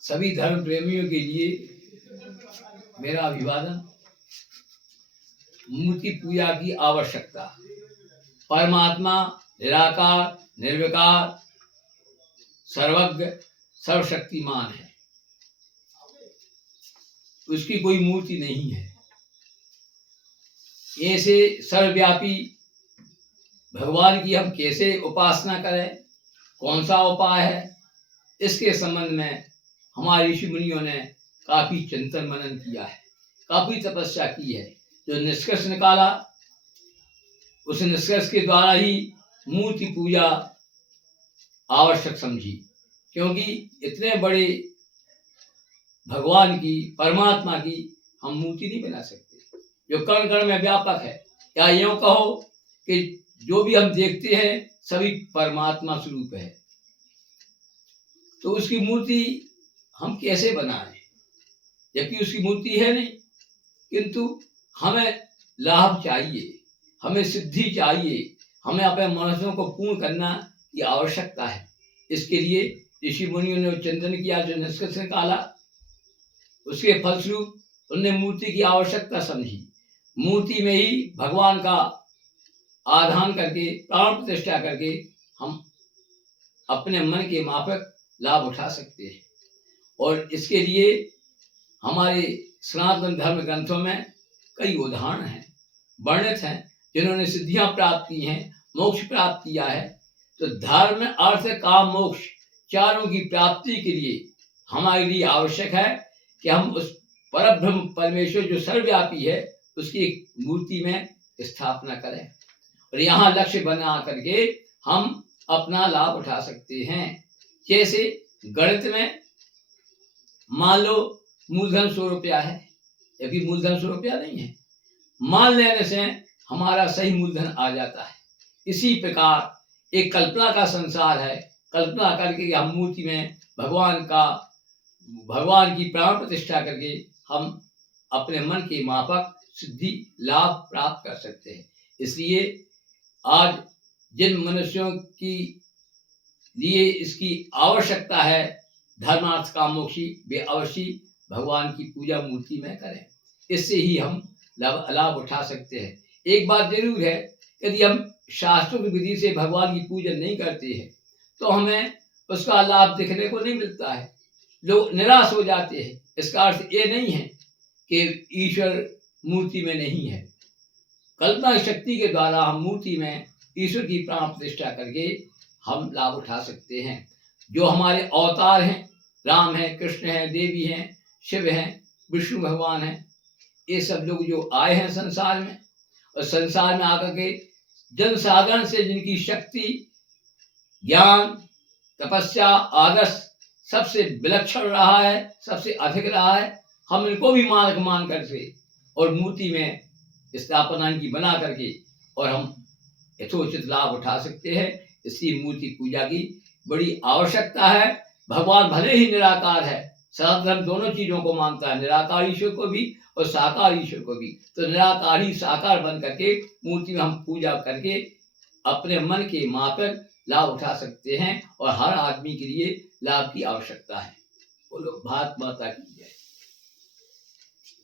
सभी धर्म प्रेमियों के लिए मेरा अभिवादन। मूर्ति पूजा की आवश्यकता। परमात्मा निराकार, निर्विकार, सर्वज्ञ, सर्वशक्तिमान है। उसकी कोई मूर्ति नहीं है। ऐसे सर्वव्यापी भगवान की हम कैसे उपासना करें, कौन सा उपाय है, इसके संबंध में हमारे ऋषि मुनियों ने काफी चिंतन मनन किया है, काफी तपस्या की है। जो निष्कर्ष निकाला, उस निष्कर्ष के द्वारा ही मूर्ति पूजा आवश्यक समझी। क्योंकि इतने बड़े भगवान की, परमात्मा की हम मूर्ति नहीं बना सकते, जो कण कण में व्यापक है। या यूं कहो कि जो भी हम देखते हैं सभी परमात्मा स्वरूप है, तो उसकी मूर्ति हम कैसे बनाएं, जबकि उसकी मूर्ति है नहीं। किंतु हमें लाभ चाहिए, हमें सिद्धि चाहिए, हमें अपने मनसों को पूर्ण करना की आवश्यकता है। इसके लिए ऋषि मुनियों ने चिंतन किया, जो निष्कर्ष निकाला, उसके फलस्वरूप उन्होंने मूर्ति की आवश्यकता समझी। मूर्ति में ही भगवान का आधान करके, प्राण प्रतिष्ठा करके हम अपने मन के माफक लाभ उठा सकते हैं। और इसके लिए हमारे सनातन धर्म ग्रंथों में कई उदाहरण हैं, वर्णित हैं, जिन्होंने सिद्धियां प्राप्त की हैं, मोक्ष प्राप्त किया है। तो धर्म, अर्थ, काम, मोक्ष चारों की प्राप्ति के लिए हमारे लिए आवश्यक है कि हम उस परब्रह्म परमेश्वर जो सर्वव्यापी है, उसकी मूर्ति में स्थापना करें और यहाँ लक्ष्य बना करके हम अपना लाभ उठा सकते हैं। जैसे गणित में मान लो मूलधन 100 रुपया है, यदि मूलधन 100 रुपया नहीं है, मान लेने से हमारा सही मूलधन आ जाता है। इसी प्रकार एक कल्पना का संसार है। कल्पना करके हम मूर्ति में भगवान की प्राण प्रतिष्ठा करके हम अपने मन के माफक सिद्धि लाभ प्राप्त कर सकते हैं। इसलिए आज जिन मनुष्यों की लिए इसकी आवश्यकता है, धर्मार्थ काम मोक्षी, वे अवश्य भगवान की पूजा मूर्ति में करें। इससे ही हम लाभ उठा सकते हैं। एक बात जरूर है, यदि हम शास्त्रों की विधि से भगवान की पूजा नहीं करते हैं तो हमें उसका लाभ देखने को नहीं मिलता है। लोग निराश हो जाते हैं। इसका अर्थ ये नहीं है कि ईश्वर मूर्ति में नहीं है। कल्पना शक्ति के द्वारा हम मूर्ति में ईश्वर की प्राण प्रतिष्ठा करके हम लाभ उठा सकते हैं। जो हमारे अवतार हैं, राम है, कृष्ण है, देवी हैं, शिव हैं, विष्णु भगवान हैं, ये सब लोग जो आए हैं संसार में, और संसार में आकर के जनसाधारण से जिनकी शक्ति, ज्ञान, तपस्या, आदर्श सबसे विलक्षण रहा है, सबसे अधिक रहा है, हम इनको भी मानक मान करके और मूर्ति में स्थापना इनकी बना करके और हम यथोचित लाभ उठा सकते हैं। इसलिए मूर्ति पूजा की बड़ी आवश्यकता है। भगवान भले ही निराकार है, सनातन धर्म दोनों चीजों को मानता है, निराकार ईश्वर को भी और साकार ईश्वर को भी। तो निराकार ही साकार बन करके मूर्ति में हम पूजा करके अपने मन के माफक लाभ उठा सकते हैं और हर आदमी के लिए लाभ की आवश्यकता है। बोलो भारत माता की जय।